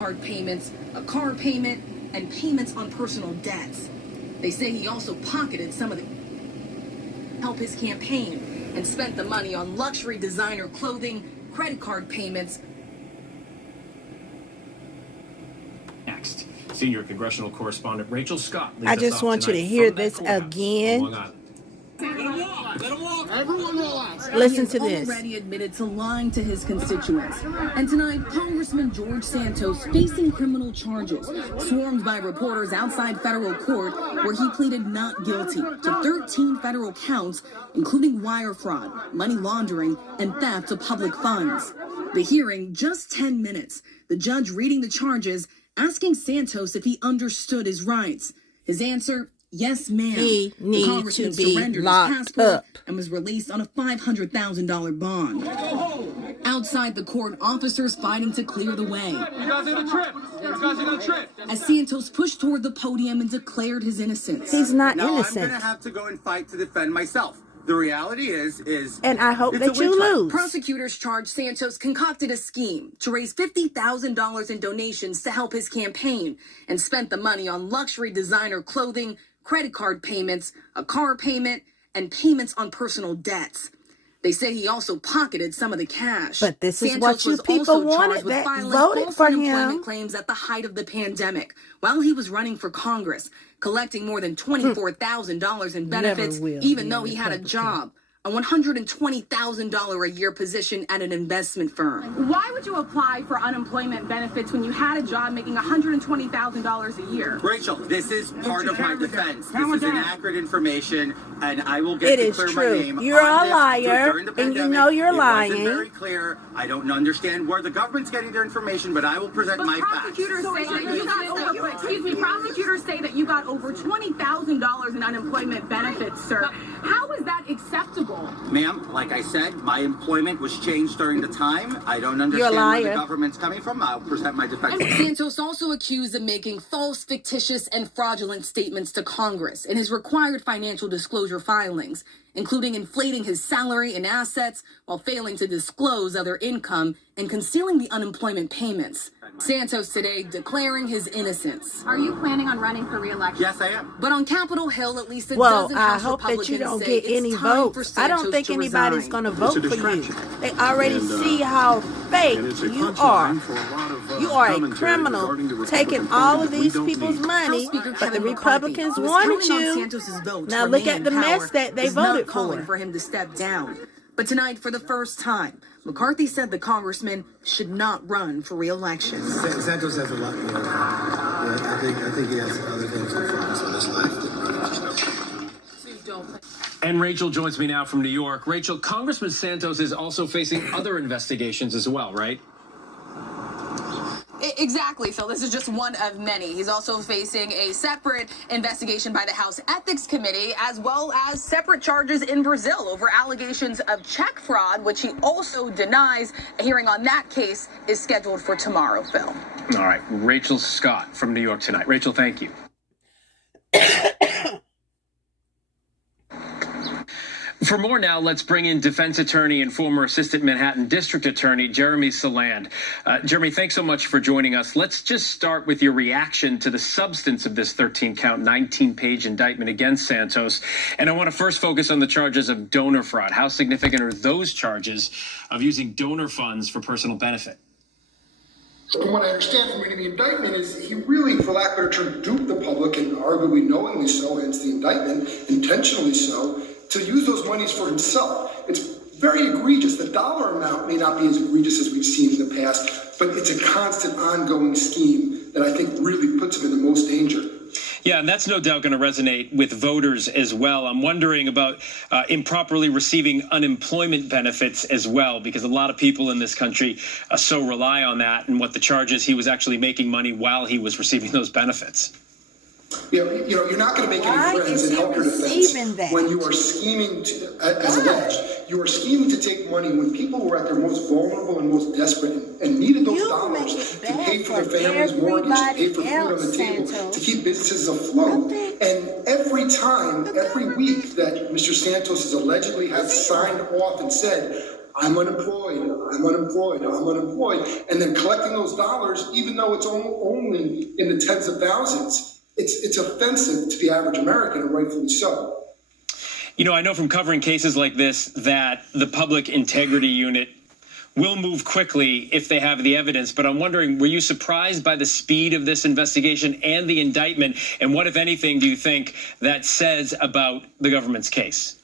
card payments, a car payment, and payments on personal debts. They say he also pocketed some of the help his campaign and spent the money on luxury designer clothing, credit card payments. Next, senior congressional correspondent Rachel Scott. I just want you to hear this again. Everyone relax. Listen to this. He already admitted to lying to his constituents. And tonight, Congressman George Santos facing criminal charges, swarmed by reporters outside federal court, where he pleaded not guilty to 13 federal counts, including wire fraud, money laundering, and theft of public funds. The hearing, just 10 minutes. The judge reading the charges, asking Santos if he understood his rights. His answer, yes, ma'am. He needs to be locked up and was released on a $500,000 bond. Outside the court, officers fighting to clear the way. You guys are gonna trip. You guys are gonna trip. As Santos pushed toward the podium and declared his innocence. He's not now, innocent. I'm gonna have to go and fight to defend myself. The reality is, and I hope that you lose. Prosecutors charged Santos concocted a scheme to raise $50,000 in donations to help his campaign and spent the money on luxury designer clothing, credit card payments, a car payment, and payments on personal debts. They say he also pocketed some of the cash. But this is Santos what you people wanted that voted for him. Claims at the height of the pandemic, while he was running for Congress, collecting more than $24,000 in benefits, even though he had a job. A $120,000 a year position at an investment firm. Why would you apply for unemployment benefits when you had a job making $120,000 a year? Rachel, this is part of my defense. This is inaccurate information, and I will get to clear my name. You're a liar, and you know you're lying. It wasn't very clear. I don't understand where the government's getting their information, but I will present my facts. Prosecutors say that you got over $20,000 in unemployment benefits, sir. How is that acceptable? Ma'am, like I said, my employment was changed during the time. I don't understand where the government's coming from. I'll present my defense. Santos also accused of making false, fictitious, and fraudulent statements to Congress in his required financial disclosure filings, including inflating his salary and assets while failing to disclose other income and concealing the unemployment payments. Santos today declaring his innocence. Are you planning on running for re-election? Yes, I am. But on Capitol Hill, at least a dozen House Republicans Republicans that you don't say get any it's time for votes. I don't Santos think to anybody's resign. going to vote for you. They already see how fake you are. You are a criminal taking all of these people's money, but the Republicans wanted you. Now look at the mess that they voted for him to step down. But tonight, for the first time, McCarthy said the congressman should not run for re-election. Santos has a lot going on. Yeah, I think he has other things to focus on his life. And Rachel joins me now from New York. Rachel, Congressman Santos is also facing other investigations as well, right? Exactly, Phil. This is just one of many. He's also facing a separate investigation by the House Ethics Committee, as well as separate charges in Brazil over allegations of check fraud, which he also denies. A hearing on that case is scheduled for tomorrow, Phil. All right. Rachel Scott from New York tonight. Rachel, thank you. For more now, let's bring in defense attorney and former assistant Manhattan District Attorney Jeremy Saland. Jeremy, thanks so much for joining us. Let's just start with your reaction to the substance of this 13-count, 19-page indictment against Santos. And I want to first focus on the charges of donor fraud. How significant are those charges of using donor funds for personal benefit? From what I understand from reading the indictment is he really, for lack of a better term, duped the public, and arguably knowingly so, hence the indictment, intentionally so, to use those monies for himself. It's very egregious. The dollar amount may not be as egregious as we've seen in the past, but it's a constant ongoing scheme that I think really puts him in the most danger. Yeah, and that's no doubt going to resonate with voters as well. I'm wondering about improperly receiving unemployment benefits as well, because a lot of people in this country so rely on that, and what the charge is he was actually making money while he was receiving those benefits. You know, you're not going to make any friends in help your defense when you are scheming to, as alleged, you are scheming to take money when people were at their most vulnerable and most desperate and needed those dollars to pay for their family's mortgage, to pay for food on the table, to keep businesses afloat. And every time, every week that Mr. Santos has allegedly had signed off and said, I'm unemployed, and then collecting those dollars, even though it's only in the tens of thousands, it's offensive to the average American, and rightfully so. You know, I know from covering cases like this that the Public Integrity Unit will move quickly if they have the evidence, but I'm wondering, were you surprised by the speed of this investigation and the indictment? And what, if anything, do you think that says about the government's case?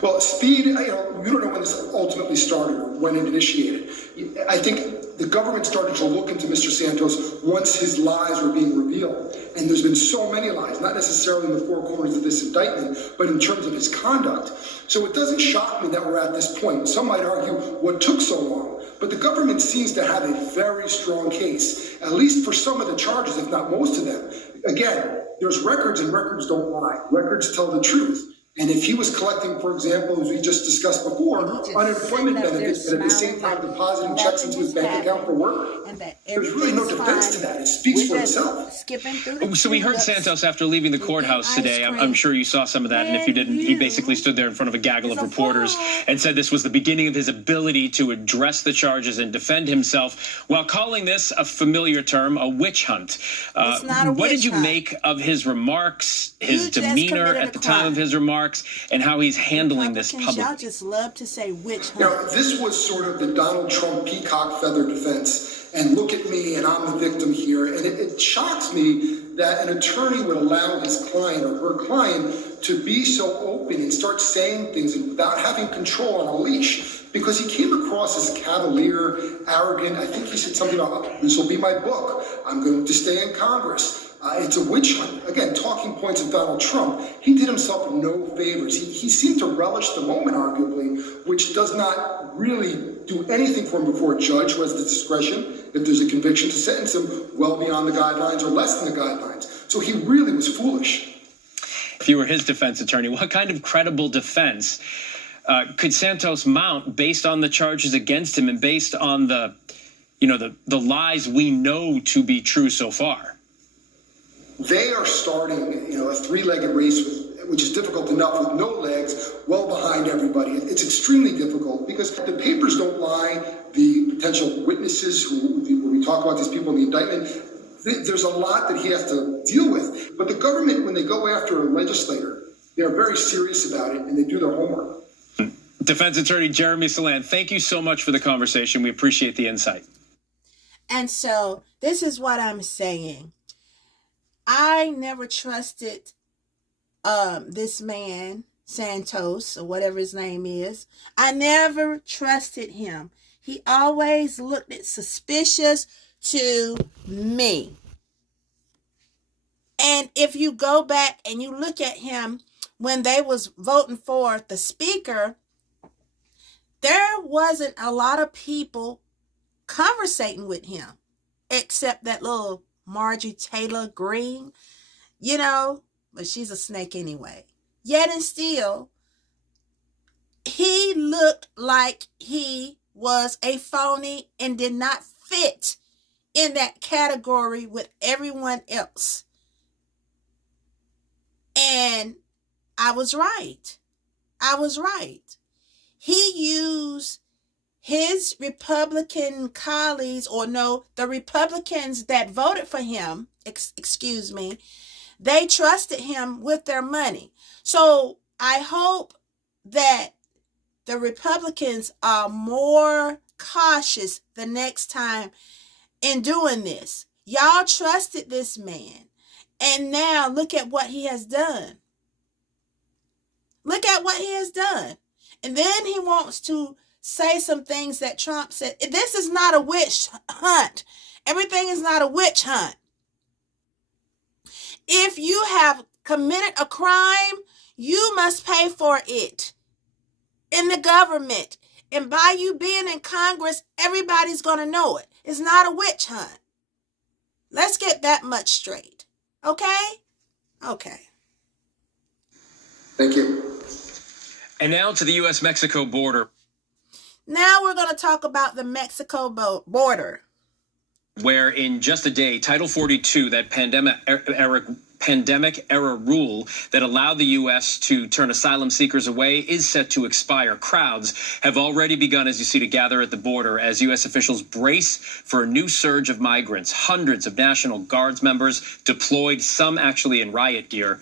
Well, speed, you don't know when this ultimately started or when it initiated. I think the government started to look into Mr. Santos once his lies were being revealed. And there's been so many lies, not necessarily in the four corners of this indictment, but in terms of his conduct. So it doesn't shock me that we're at this point. Some might argue what took so long. But the government seems to have a very strong case, at least for some of the charges, if not most of them. Again, there's records, and records don't lie. Records tell the truth. And if he was collecting, for example, as we just discussed before, unemployment benefits, and at the same time depositing checks into his bank account for work, there's really no defense to that. It speaks for itself. So we heard Santos after leaving the courthouse today. I'm sure you saw some of that. And if you didn't, he basically stood there in front of a gaggle of reporters and said this was the beginning of his ability to address the charges and defend himself, while calling this a familiar term, a witch hunt. What did you make of his remarks, his demeanor at the time of his remarks, and how he's handling this publicly? Y'all just love to say witch hunt. You know, this was sort of the Donald Trump peacock feather defense, and look at me, and I'm the victim here. And it shocks me that an attorney would allow his client or her client to be so open and start saying things without having control on a leash, because he came across as cavalier, arrogant. I think he said something about, this will be my book, I'm going to stay in Congress. It's a witch hunt. Again, talking points of Donald Trump. He did himself no favors. He seemed to relish the moment, arguably, which does not really do anything for him before a judge who has the discretion, if there's a conviction, to sentence him well beyond the guidelines or less than the guidelines. So he really was foolish. If you were his defense attorney, what kind of credible defense could Santos mount based on the charges against him and based on the lies we know to be true so far? They are starting, a three-legged race, which is difficult enough with no legs, well behind everybody. It's extremely difficult because the papers don't lie. The potential witnesses when we talk about these people in the indictment, there's a lot that he has to deal with. But the government, when they go after a legislator, they are very serious about it and they do their homework. Defense Attorney Jeremy Saland, thank you so much for the conversation. We appreciate the insight. And so this is what I'm saying. I never trusted this man, Santos, or whatever his name is. I never trusted him. He always looked suspicious to me. And if you go back and you look at him when they was voting for the speaker, there wasn't a lot of people conversating with him, except that little Marjorie Taylor Greene, but she's a snake anyway. Yet and still, he looked like he was a phony and did not fit in that category with everyone else. And I was right. He used his Republican colleagues, the Republicans that voted for him, they trusted him with their money. So I hope that the Republicans are more cautious the next time in doing this. Y'all trusted this man, and now look at what he has done. And then he wants to say some things that Trump said. This is not a witch hunt. Everything is not a witch hunt. If you have committed a crime, you must pay for it in the government. And by you being in Congress, everybody's going to know it. It's not a witch hunt. Let's get that much straight. Okay? Okay. Thank you. And now to the U.S.-Mexico border. Now we're going to talk about the Mexico border, where in just a day, Title 42, that pandemic pandemic-era rule that allowed the U.S. to turn asylum seekers away is set to expire. Crowds have already begun, as you see, to gather at the border as U.S. officials brace for a new surge of migrants. Hundreds of National Guards members deployed, some actually in riot gear.